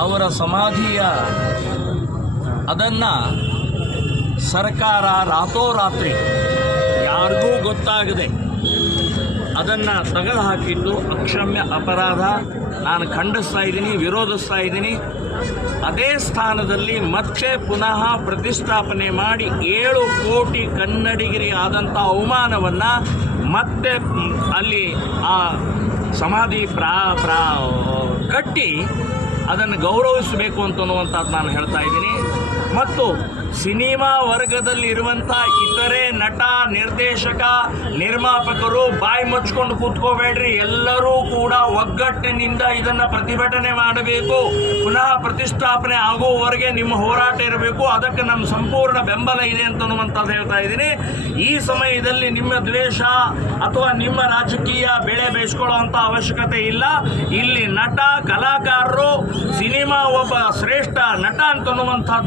ಅವರ ಸಮಾಧಿಯ ಅದನ್ನು ಸರ್ಕಾರ ರಾತೋರಾತ್ರಿ ಯಾರಿಗೂ ಗೊತ್ತಾಗದೆ ಅದನ್ನು ತೆಗೆದು ಹಾಕಿದ್ದು ಅಕ್ಷಮ್ಯ ಅಪರಾಧ. ನಾನು ಖಂಡಿಸ್ತಾ ಇದ್ದೀನಿ, ವಿರೋಧಿಸ್ತಾ ಇದ್ದೀನಿ. ಅದೇ ಸ್ಥಾನದಲ್ಲಿ ಮತ್ತೆ ಪುನಃ ಪ್ರತಿಷ್ಠಾಪನೆ ಮಾಡಿ ಏಳು ಕೋಟಿ ಕನ್ನಡಿಗರಿ ಆದಂಥ ಅವಮಾನವನ್ನು ಮತ್ತೆ ಅಲ್ಲಿ ಆ ಸಮಾಧಿ ಪ್ರಾ ಪ್ರಾ ಕಟ್ಟಿ ಅದನ್ನು ಗೌರವಿಸಬೇಕು ಅಂತನ್ನುವಂಥದ್ದು ನಾನು ಹೇಳ್ತಾ ಇದ್ದೀನಿ. ಮತ್ತು ಸಿನಿಮಾ ವರ್ಗದಲ್ಲಿ ಇರುವಂಥ ಇತರೆ ನಟ, ನಿರ್ದೇಶಕ, ನಿರ್ಮಾಪಕರು ಬಾಯಿ ಮುಚ್ಕೊಂಡು ಕೂತ್ಕೋಬೇಡ್ರಿ. ಎಲ್ಲರೂ ಕೂಡ ಒಗ್ಗಟ್ಟಿನಿಂದ ಇದನ್ನು ಪ್ರತಿಭಟನೆ ಮಾಡಬೇಕು. ಪುನಃ ಪ್ರತಿಷ್ಠಾಪನೆ ಆಗುವವರೆಗೆ ನಿಮ್ಮ ಹೋರಾಟ ಇರಬೇಕು. ಅದಕ್ಕೆ ನಮ್ಮ ಸಂಪೂರ್ಣ ಬೆಂಬಲ ಇದೆ ಅಂತನ್ನುವಂಥದ್ದು ಹೇಳ್ತಾ ಇದ್ದೀನಿ. ಈ ಸಮಯದಲ್ಲಿ ನಿಮ್ಮ ದ್ವೇಷ ಅಥವಾ ನಿಮ್ಮ ರಾಜಕೀಯ ಬೆಳೆ ಬೇಯಿಸ್ಕೊಳ್ಳುವಂಥ ಅವಶ್ಯಕತೆ ಇಲ್ಲ. ಇಲ್ಲಿ ನಟ ಕಲಾಕಾರರು ಸಿನಿಮಾ ಒಬ್ಬ ಶ್ರೇಷ್ಠ ನಟ ಅಂತನ್ನುವಂಥದ್ದು